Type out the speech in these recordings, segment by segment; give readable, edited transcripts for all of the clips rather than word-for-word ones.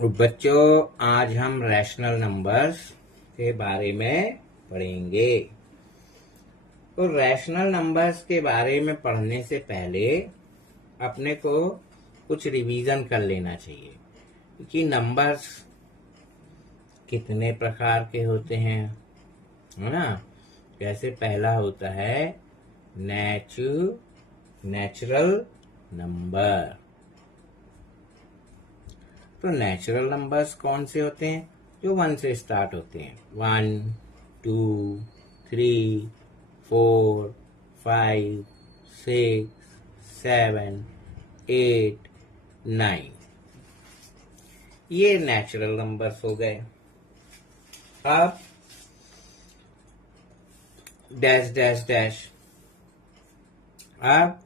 तो बच्चों, आज हम रैशनल नंबर्स के बारे में पढ़ेंगे। तो रैशनल नंबर्स के बारे में पढ़ने से पहले अपने को कुछ रिवीजन कर लेना चाहिए कि नंबर्स कितने प्रकार के होते हैं, है ना। जैसे पहला होता है नेचुरल नंबर। तो नेचुरल नंबर्स कौन से होते हैं? जो 1 से स्टार्ट होते हैं। 1, 2, 3, 4, 5, 6, 7, 8, 9, ये नेचुरल नंबर्स हो गए। अब डैश डैश डैश, अब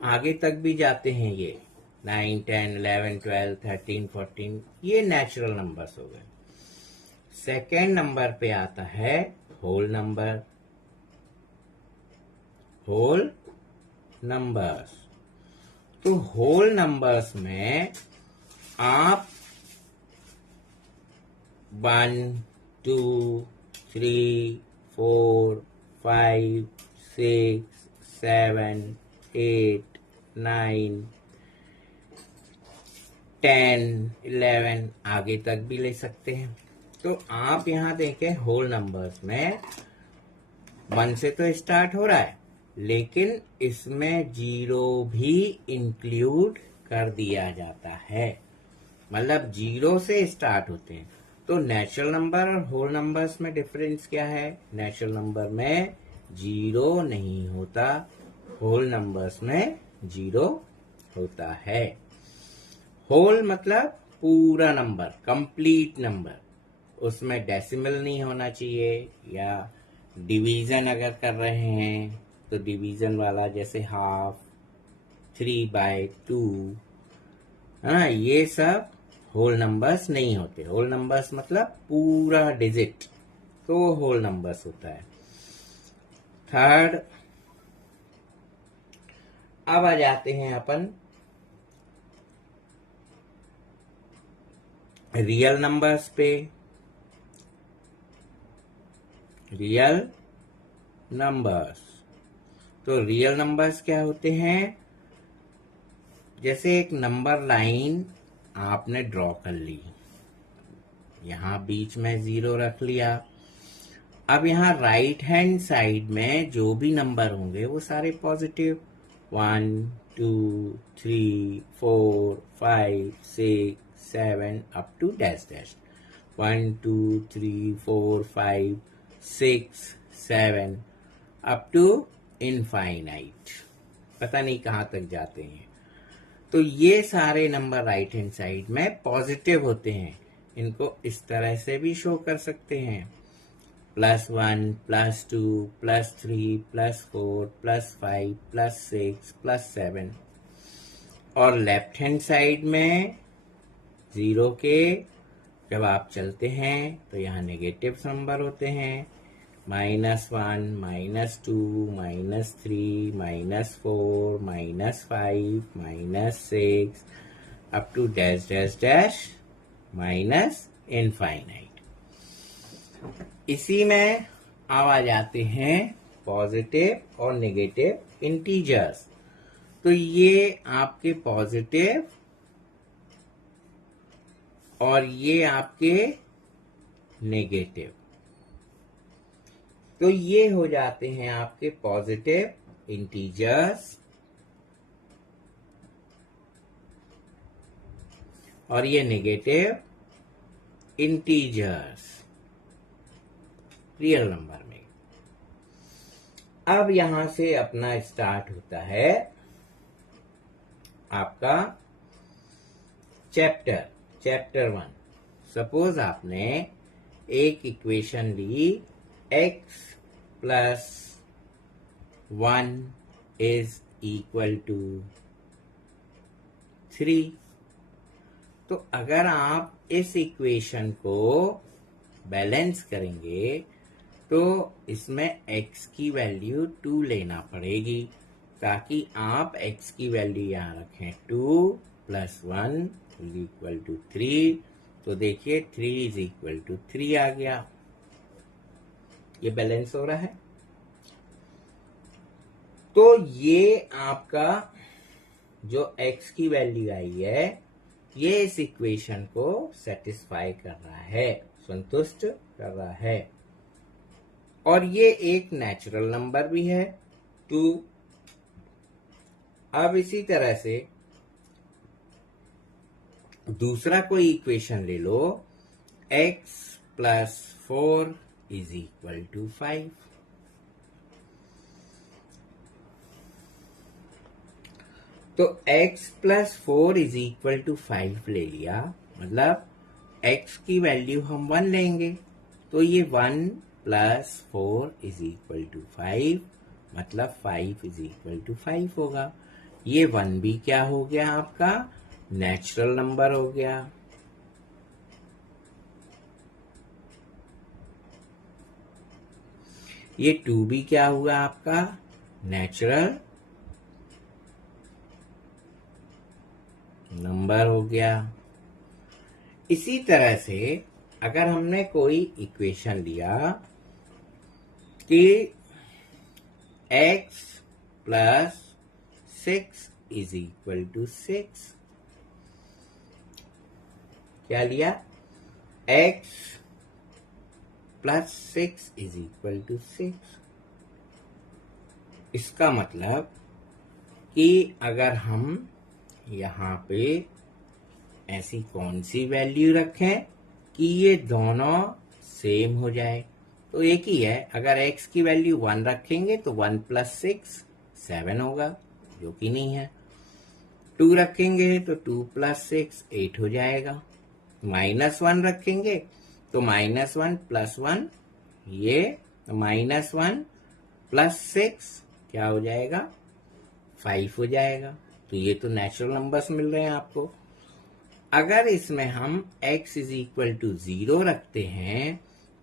आगे तक भी जाते हैं। ये 9, 10, 11, 12, 13, 14, ये नेचुरल नंबर्स हो गए। सेकेंड नंबर पे आता है होल नंबर। होल नंबर्स, तो होल नंबर्स में आप 1, 2, 3, 4, 5, 6, 7, 8, 9, 10, 11 आगे तक भी ले सकते हैं। तो आप यहाँ देखें, होल नंबर्स में 1 से तो स्टार्ट हो रहा है, लेकिन इसमें 0 भी इंक्लूड कर दिया जाता है। मतलब 0 से स्टार्ट होते हैं। तो नेचुरल नंबर और होल नंबर्स में डिफरेंस क्या है? नेचुरल नंबर में 0 नहीं होता, होल नंबर्स में 0 होता है। होल मतलब पूरा नंबर, कंप्लीट नंबर। उसमें डेसिमल नहीं होना चाहिए, या डिवीजन अगर कर रहे हैं तो डिवीजन वाला, जैसे हाफ, 3/2, हाँ, ये सब होल नंबर्स नहीं होते। होल नंबर्स मतलब पूरा डिजिट, तो होल नंबर्स होता है। थर्ड, अब आ जाते हैं अपन रियल नंबर्स पे। रियल नंबर्स, तो रियल नंबर्स क्या होते हैं? जैसे एक नंबर लाइन आपने ड्रॉ कर ली, यहां बीच में 0 रख लिया। अब यहाँ राइट हैंड साइड में जो भी नंबर होंगे वो सारे positive. 1, 2, 3, 4, 5, 6, 7 up to dash dash. 1, 2, 3, 4, 5, 6, 7 up to infinite, पता नहीं कहां तक जाते हैं। तो ये सारे नंबर राइट हैंड साइड में पॉजिटिव होते हैं। इनको इस तरह से भी शो कर सकते हैं, +1, +2, +3, +4, +5, +6, +7। और लेफ्ट हैंड साइड में 0 के जब आप चलते हैं तो यहाँ नेगेटिव नंबर होते हैं, -1, -2, -3, -4, -5, -6 up to dash dash dash -infinite. इसी में आ जाते हैं पॉजिटिव और नेगेटिव इंटीजर्स। तो ये आपके पॉजिटिव और ये आपके नेगेटिव, तो ये हो जाते हैं आपके पॉजिटिव इंटीजर्स और ये नेगेटिव इंटीजर्स रियल नंबर में। अब यहां से अपना स्टार्ट होता है आपका चैप्टर 1। सपोज आपने एक इक्वेशन ली, x + 1 = 3। तो अगर आप इस इक्वेशन को बैलेंस करेंगे तो इसमें x की वैल्यू 2 लेना पड़ेगी, ताकि आप x की वैल्यू यहाँ रखें। 2 + 1 = 3, तो देखिए 3 इज इक्वल टू 3 आ गया। ये बैलेंस हो रहा है। तो ये आपका जो x की वैल्यू आई है, ये इस इक्वेशन को सेटिस्फाई कर रहा है, संतुष्ट कर रहा है। और ये एक नेचुरल नंबर भी है 2। अब इसी तरह से दूसरा कोई इक्वेशन ले लो, x plus 4 is equal to 5। तो x plus 4 is equal to 5 ले लिया, मतलब x की वैल्यू हम 1 लेंगे, तो ये 1 प्लस 4 इज इक्वल टू 5, मतलब 5 इज इक्वल टू 5 होगा। ये 1 भी क्या हो गया आपका, नेचुरल नंबर हो गया। ये 2 भी क्या हुआ आपका, नेचुरल नंबर हो गया। इसी तरह से अगर हमने कोई इक्वेशन लिया कि x plus 6 is equal to 6, क्या लिया, x plus 6 is equal to 6। इसका मतलब कि अगर हम यहाँ पे ऐसी कौन सी वैल्यू रखें कि ये दोनों सेम हो जाए, तो एक ही है। अगर x की वैल्यू 1 रखेंगे तो 1 प्लस 6 7 होगा, जो कि नहीं है। 2 रखेंगे तो 2 प्लस 6 8 हो जाएगा। -1 रखेंगे तो -1 प्लस 1, ये -1 प्लस 6 क्या हो जाएगा, 5 हो जाएगा। तो ये तो नेचुरल नंबर्स मिल रहे हैं आपको। अगर इसमें हम x इज इक्वल टू 0 रखते हैं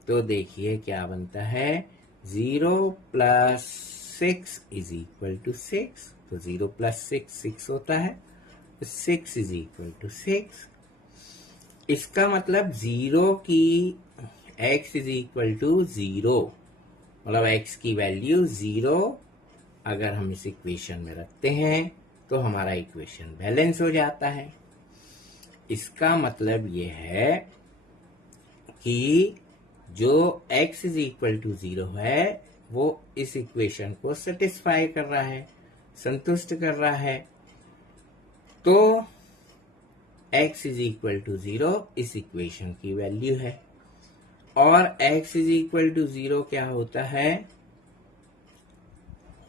तो देखिए क्या बनता है, 0 प्लस 6 इज इक्वल टू 6। तो 0 प्लस 6 6 होता है, तो 6 इज इक्वल टू 6। इसका मतलब 0 की x इज इक्वल टू 0, मतलब x की वैल्यू 0 अगर हम इस इक्वेशन में रखते हैं तो हमारा इक्वेशन बैलेंस हो जाता है। इसका मतलब ये है कि जो x इज इक्वल टू 0 है वो इस इक्वेशन को सेटिस्फाई कर रहा है, संतुष्ट कर रहा है। तो x इज इक्वल टू 0 इस इक्वेशन की वैल्यू है। और x इज इक्वल टू 0 क्या होता है,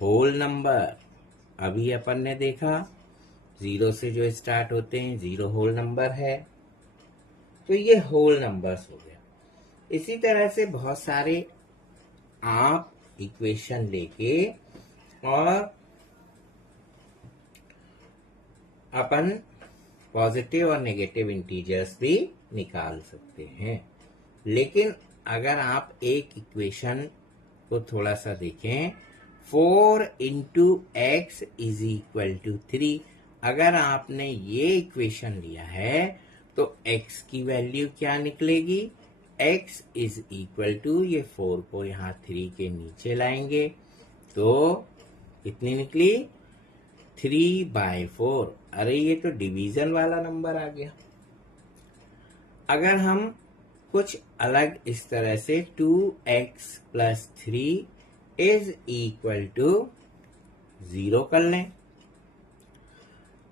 होल नंबर। अभी अपन ने देखा 0 से जो स्टार्ट होते हैं 0 होल नंबर है, तो ये होल नंबर्स हो गया। इसी तरह से बहुत सारे आप इक्वेशन लेके और अपन पॉजिटिव और नेगेटिव इंटीजर्स भी निकाल सकते हैं। लेकिन अगर आप एक इक्वेशन को थोड़ा सा देखें, 4 into x is equal to 3, अगर आपने ये इक्वेशन लिया है तो x की वैल्यू क्या निकलेगी, x इज इक्वल टू, ये 4 को यहाँ 3 के नीचे लाएंगे तो कितनी निकली, 3/4। अरे ये तो डिवीजन वाला नंबर आ गया। अगर हम कुछ अलग इस तरह से 2x plus 3 is equal to 0 कर लें,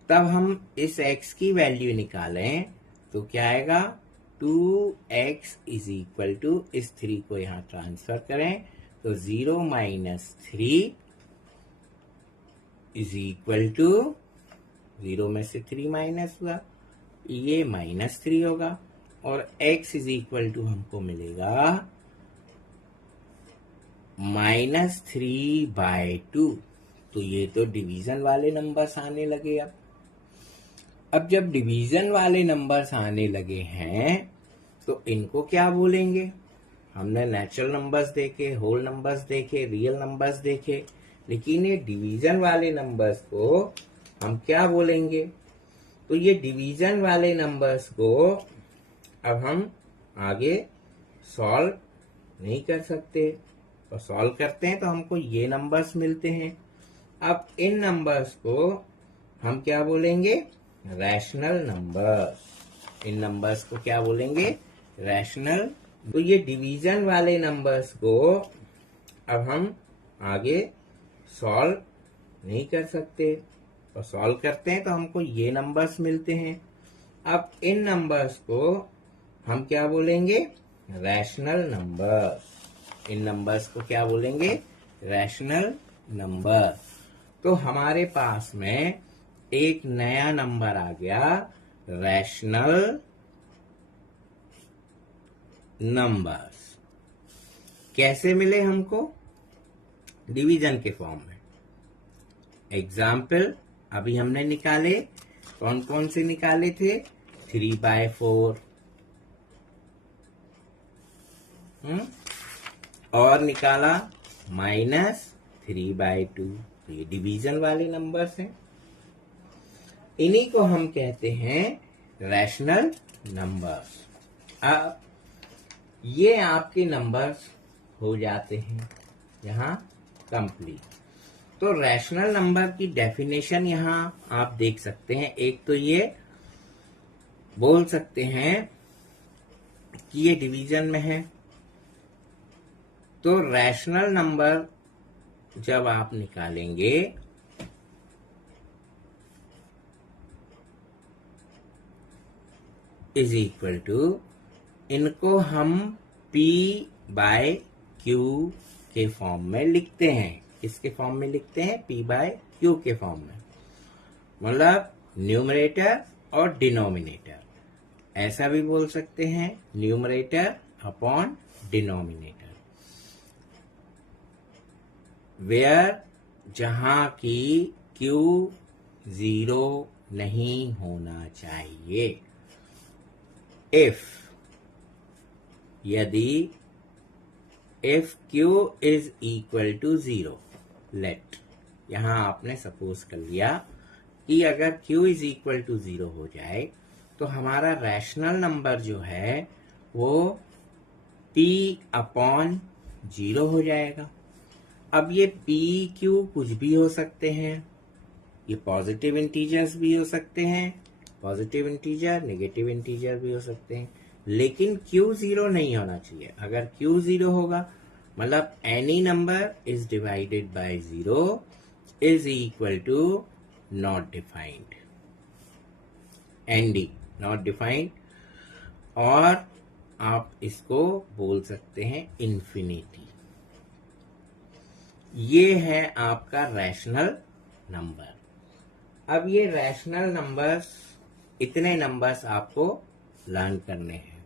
तब हम इस x की वैल्यू निकालें तो क्या आएगा, 2x इज इक्वल टू, इस 3 को यहां ट्रांसफर करें तो 0 माइनस 3 इज इक्वल टू, 0 में से 3 माइनस हुआ, ये -3 होगा। और x इज इक्वल टू हमको मिलेगा -3/2। तो ये तो डिवीजन वाले नंबर्स आने लगे। अब जब डिवीजन वाले नंबर्स आने लगे हैं तो इनको क्या बोलेंगे, हमने नेचुरल नंबर्स देखे, होल नंबर्स देखे, रियल नंबर्स देखे, लेकिन ये डिवीजन वाले नंबर्स को हम क्या बोलेंगे, तो ये डिवीजन वाले नंबर्स को अब हम आगे सॉल्व नहीं कर सकते, और सॉल्व करते हैं तो हमको ये नंबर्स मिलते हैं। अब इन नंबर्स को हम क्या बोलेंगे? Rational numbers. इन नंबर्स को क्या बोलेंगे? रैशनल। तो ये डिवीजन वाले नंबर्स को अब हम आगे सॉल्व नहीं कर सकते, और सॉल्व करते हैं तो हमको ये नंबर्स मिलते हैं। अब इन नंबर्स को हम क्या बोलेंगे? Rational numbers. इन नंबर्स को क्या बोलेंगे? Rational number. तो हमारे पास में एक नया नंबर आ गया, रैशनल नंबर्स। कैसे मिले हमको? डिवीजन के फॉर्म में। एग्जाम्पल अभी हमने निकाले, कौन कौन से निकाले थे? 3/4 और निकाला -3/2। ये डिवीजन वाले नंबर्स हैं। इन्हीं को हम कहते हैं रैशनल नंबर्स। अब ये आपके नंबर्स हो जाते हैं यहाँ कंप्लीट। तो रैशनल नंबर की डेफिनेशन यहाँ आप देख सकते हैं। एक तो ये बोल सकते हैं कि ये डिवीजन में है। तो रैशनल नंबर जब आप निकालेंगे इज इक्वल टू, इनको हम P/Q के फॉर्म में लिखते हैं। किसके फॉर्म में लिखते हैं? P/Q के फॉर्म में। मतलब न्यूमरेटर और डिनोमिनेटर, ऐसा भी बोल सकते हैं, न्यूमरेटर अपॉन डिनोमिनेटर। वेयर जहां की Q 0 नहीं होना चाहिए। इफ, यदि if Q is equal to 0, let, यहां आपने सपोज कर लिया कि अगर Q इज इक्वल टू 0 हो जाए तो हमारा रैशनल नंबर जो है वो P/0 हो जाएगा। अब ये P/Q कुछ भी हो सकते हैं। ये पॉजिटिव इंटीजर्स भी हो सकते हैं, पॉजिटिव इंटीजर, नेगेटिव इंटीजर भी हो सकते हैं, लेकिन Q 0 नहीं होना चाहिए। अगर Q 0 होगा मतलब any number is divided by 0 is equal to not defined, ND, not defined. और आप इसको बोल सकते हैं इन्फिनिटी। ये है आपका रैशनल नंबर। अब ये रैशनल नंबर्स, इतने नंबर्स आपको लर्न करने हैं।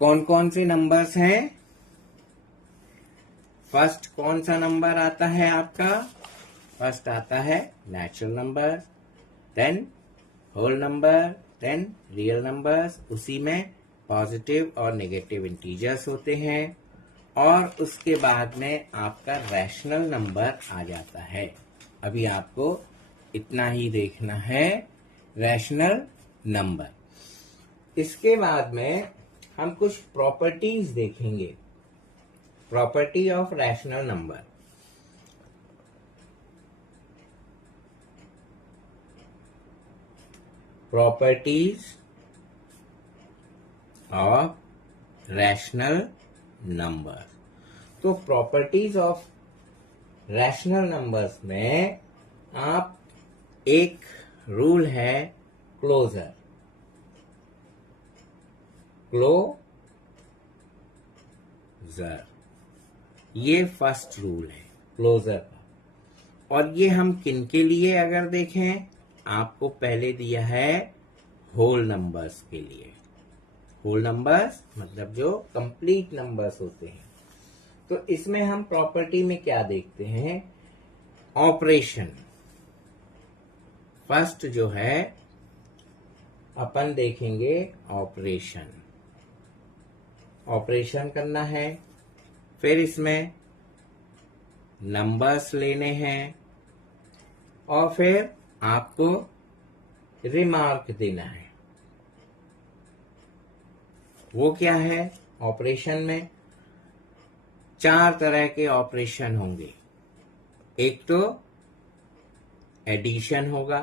कौन कौन से नंबर्स हैं? फर्स्ट कौन सा नंबर आता है आपका? फर्स्ट आता है natural number, then whole number, then real numbers. उसी में पॉजिटिव और नेगेटिव इंटीजर्स होते हैं, और उसके बाद में आपका रैशनल नंबर आ जाता है। अभी आपको इतना ही देखना है, रैशनल नंबर। इसके बाद में हम कुछ प्रॉपर्टीज देखेंगे, property of rational number. Properties of rational number. तो प्रॉपर्टीज ऑफ रैशनल नंबर्स में आप, एक रूल है क्लोजर, क्लोजर, ये फर्स्ट रूल है क्लोजर का। और ये हम किन के लिए अगर देखें, आपको पहले दिया है होल नंबर्स के लिए। होल नंबर्स मतलब जो कंप्लीट नंबर्स होते हैं। तो इसमें हम प्रॉपर्टी में क्या देखते हैं? ऑपरेशन। फर्स्ट जो है अपन देखेंगे ऑपरेशन, ऑपरेशन करना है। फिर इसमें नंबर्स लेने हैं, और फिर आपको रिमार्क देना है। वो क्या है? ऑपरेशन में 4 तरह के ऑपरेशन होंगे। एक तो एडिशन होगा,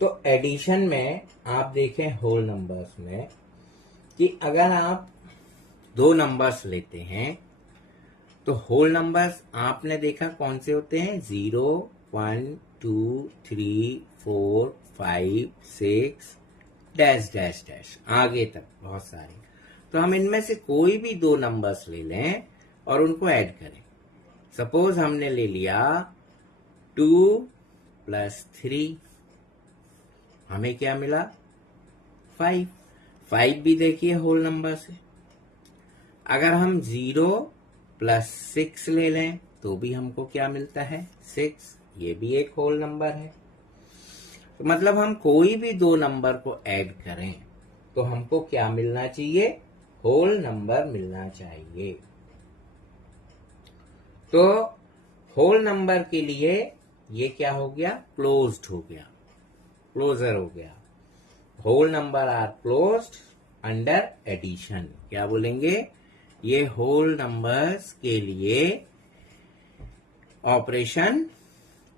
तो एडिशन में आप देखें होल नंबर्स में कि अगर आप 2 नंबर्स लेते हैं तो होल नंबर्स आपने देखा कौन से होते हैं? 0, 1, 2, 3, 4, 5, 6 डैश डैश डैश आगे तक बहुत सारे। तो हम इनमें से कोई भी 2 नंबर्स ले लें और उनको ऐड करें। सपोज हमने ले लिया 2 + 3, हमें क्या मिला? 5। 5 भी देखिए होल नंबर से। अगर हम 0 + 6 ले लें तो भी हमको क्या मिलता है? 6। ये भी एक होल नंबर है। तो मतलब हम कोई भी 2 नंबर को ऐड करें तो हमको क्या मिलना चाहिए? होल नंबर मिलना चाहिए। तो होल नंबर के लिए ये क्या हो गया? क्लोज्ड हो गया, क्लोजर हो गया। Whole number are closed under addition. क्या बोलेंगे? ये होल नंबर्स के लिए ऑपरेशन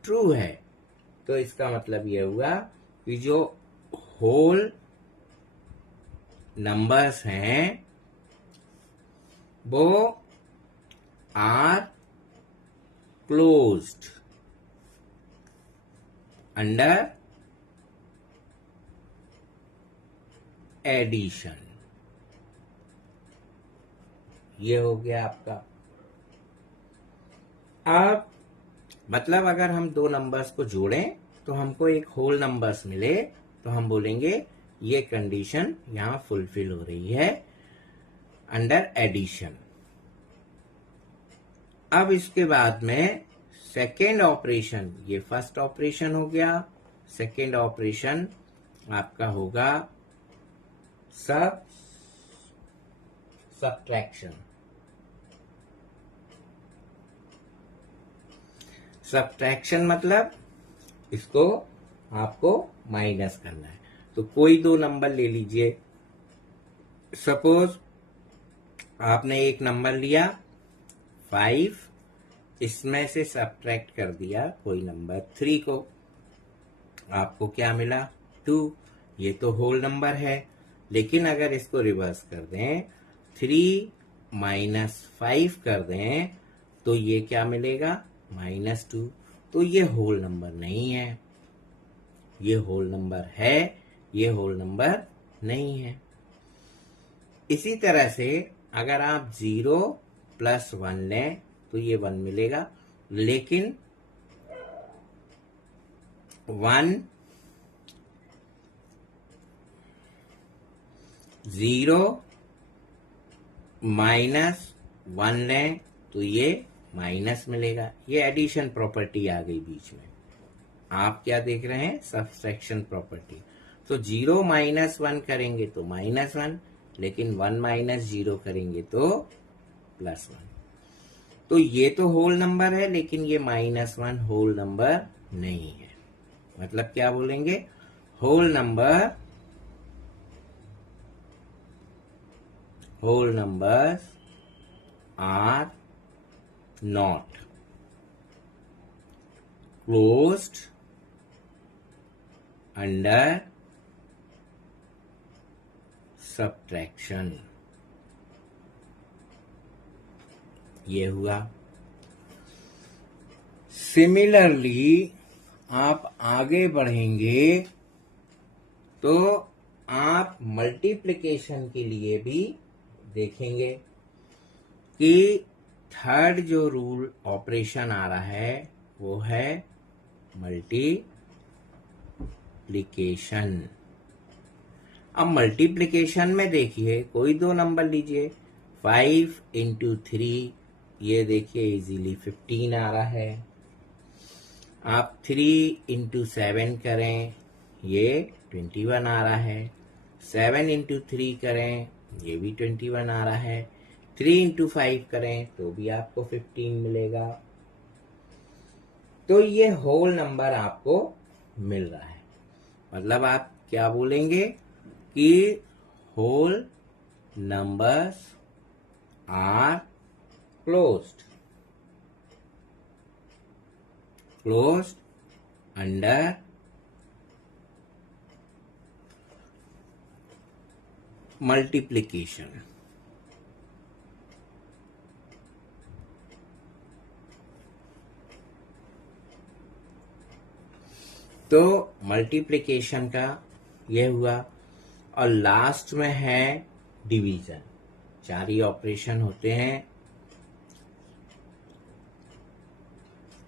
ट्रू है। तो इसका मतलब ये हुआ कि जो होल नंबर्स हैं वो आर क्लोज्ड अंडर एडिशन। ये हो गया आपका। अब मतलब अगर हम 2 नंबर्स को जोड़ें तो हमको एक होल नंबर्स मिले तो हम बोलेंगे ये कंडीशन यहां फुलफिल हो रही है अंडर एडिशन। अब इसके बाद में सेकेंड ऑपरेशन, ये फर्स्ट ऑपरेशन हो गया। सेकेंड ऑपरेशन आपका होगा सब्ट्रैक्शन। सब्ट्रैक्शन मतलब इसको आपको माइनस करना है। तो कोई 2 नंबर ले लीजिए। सपोज आपने एक नंबर लिया 5, इसमें से सब्ट्रैक्ट कर दिया कोई नंबर 3 को, आपको क्या मिला? 2। ये तो होल नंबर है। लेकिन अगर इसको रिवर्स कर दें, 3 - 5 कर दें तो ये क्या मिलेगा? -2। तो ये होल नंबर नहीं है। ये होल नंबर है, ये होल नंबर नहीं है। इसी तरह से अगर आप 0 + 1 लें तो ये 1 मिलेगा। लेकिन 1 0 - 1 लें तो ये माइनस मिलेगा। ये एडिशन प्रॉपर्टी आ गई बीच में। आप क्या देख रहे हैं? Subtraction property. तो 0 - 1 करेंगे तो -1, लेकिन 1 - 0 करेंगे तो +1। तो ये तो होल नंबर है, लेकिन ये -1 होल नंबर नहीं है। मतलब क्या बोलेंगे? Whole numbers are not closed under subtraction. ये हुआ। सिमिलरली आप आगे बढ़ेंगे तो आप मल्टीप्लिकेशन के लिए भी देखेंगे कि थर्ड जो रूल ऑपरेशन आ रहा है वो है मल्टीप्लिकेशन। अब मल्टीप्लिकेशन में देखिए कोई 2 नंबर लीजिए। 5 × 3, ये देखिए इजीली 15 आ रहा है। आप 3 × 7 करें, ये 21 आ रहा है। 7 × 3 करें, ये भी 21 आ रहा है। 3 × 5 करें तो भी आपको 15 मिलेगा। तो ये होल नंबर आपको मिल रहा है। मतलब आप क्या बोलेंगे कि whole numbers are closed under multiplication. तो मल्टीप्लिकेशन का ये हुआ, और लास्ट में है डिवीजन। 4 ही ऑपरेशन होते हैं,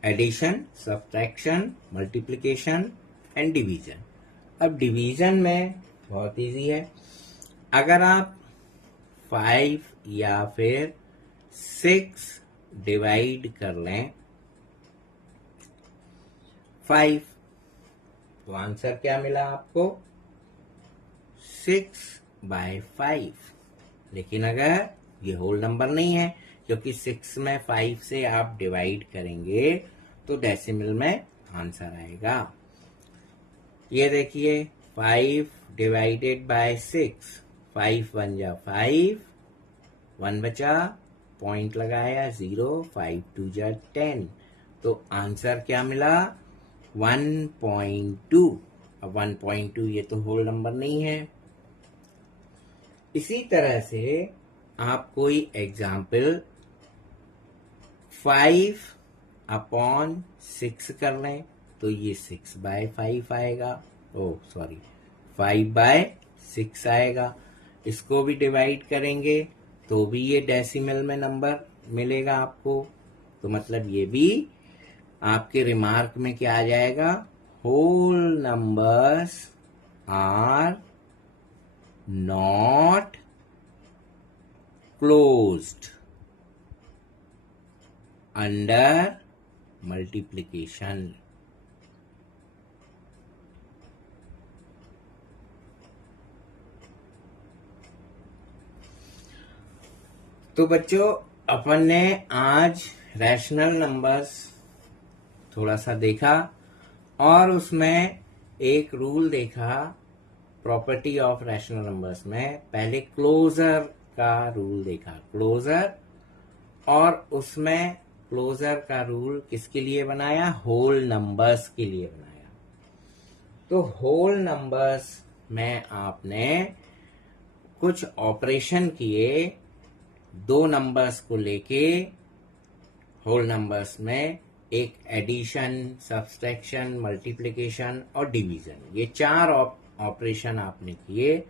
addition, subtraction, multiplication and division. अब डिवीजन में बहुत इजी है। अगर आप 5 या फिर 6 डिवाइड कर लें 5, तो आंसर क्या मिला आपको? 6/5। लेकिन अगर ये होल नंबर नहीं है, क्योंकि 6 में 5 से आप डिवाइड करेंगे तो डेसिमल में आंसर आएगा। ये देखिए 5 डिवाइडेड बाय 6, 5 1 जा 5, 1 बचा, पॉइंट लगाया 0, 5 2 जा 10, तो आंसर क्या मिला? 1.2। अब 1.2 ये तो होल नंबर नहीं है। इसी तरह से आप कोई एग्जाम्पल 5/6 कर लें तो ये 6/5 आएगा। सॉरी 5/6 आएगा। इसको भी डिवाइड करेंगे तो भी ये डेसिमल में नंबर मिलेगा आपको। तो मतलब ये भी आपके रिमार्क में क्या आ जाएगा? Whole numbers are not closed under multiplication. तो बच्चों, अपन ने आज रैशनल नंबर्स थोड़ा सा देखा, और उसमें एक रूल देखा प्रॉपर्टी ऑफ रैशनल नंबर्स में। पहले क्लोजर का रूल देखा, क्लोजर, और उसमें क्लोजर का रूल किसके लिए बनाया? होल नंबर्स के लिए बनाया। तो होल नंबर्स में आपने कुछ ऑपरेशन किए, 2 नंबर्स को लेके होल नंबर्स में, एक एडिशन, सब्सट्रैक्शन, मल्टीप्लिकेशन और डिवीजन। ये 4 ऑपरेशन आपने किए।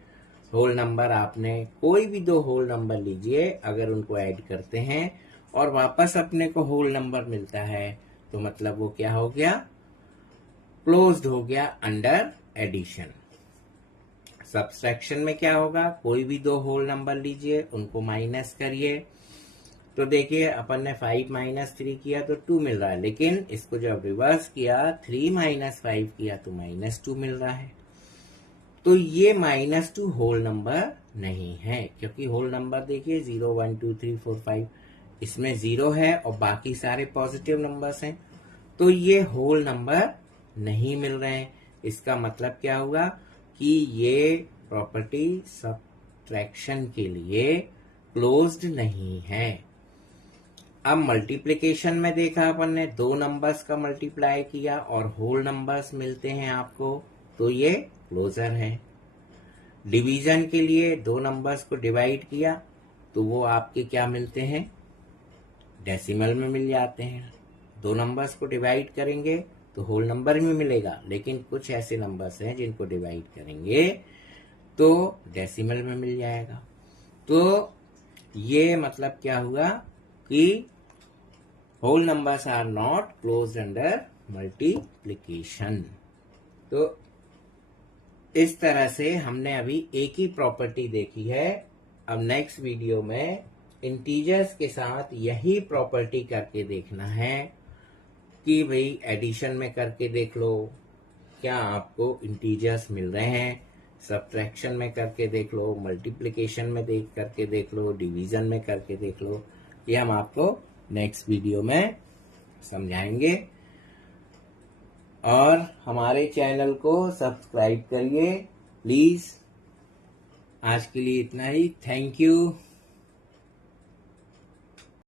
होल नंबर, आपने कोई भी 2 होल नंबर लीजिए, अगर उनको ऐड करते हैं और वापस अपने को होल नंबर मिलता है तो मतलब वो क्या हो गया? क्लोज्ड हो गया अंडर एडिशन। सब्सट्रैक्शन में क्या होगा? कोई भी 2 होल नंबर लीजिए, उनको माइनस करिए, तो देखिए अपन ने 5 - 3 किया तो 2 मिल रहा है, लेकिन इसको जब रिवर्स किया 3 - 5 किया तो -2 मिल रहा है। तो ये -2 होल नंबर नहीं है, क्योंकि होल नंबर देखिए 0 1 2 3 4 5, इसमें 0 है और बाकी सारे पॉजिटिव नंबर्स हैं, तो ये होल नंबर नहीं मिल रहे हैं। इसका मतलब क्या हुआ कि ये प्रॉपर्टी सब्ट्रैक्शन के लिए क्लोज्ड नहीं है। अब मल्टीप्लिकेशन में देखा अपन ने, 2 नंबर्स का मल्टीप्लाई किया और होल नंबर्स मिलते हैं आपको, तो ये क्लोजर है। डिवीजन के लिए 2 नंबर्स को डिवाइड किया तो वो आपके क्या मिलते हैं? डेसिमल में मिल जाते हैं। 2 नंबर्स को डिवाइड करेंगे तो होल नंबर में मिलेगा, लेकिन कुछ ऐसे नंबर्स हैं जिनको डिवाइड करेंगे तो डेसिमल में मिल जाएगा। तो ये मतलब क्या हुआ कि whole numbers are not closed under multiplication. तो इस तरह से हमने अभी एक ही प्रॉपर्टी देखी है। अब नेक्स्ट वीडियो में इंटीजर्स के साथ यही प्रॉपर्टी करके देखना है कि भाई एडिशन में करके देख लो क्या आपको इंटीजर्स मिल रहे हैं, सब्ट्रैक्शन में करके देख लो, मल्टीप्लिकेशन में करके देख लो, डिवीजन में करके देख लो। ये हम आपको नेक्स्ट वीडियो में समझाएंगे। और हमारे चैनल को सब्सक्राइब करिए प्लीज। आज के लिए इतना ही। Thank you.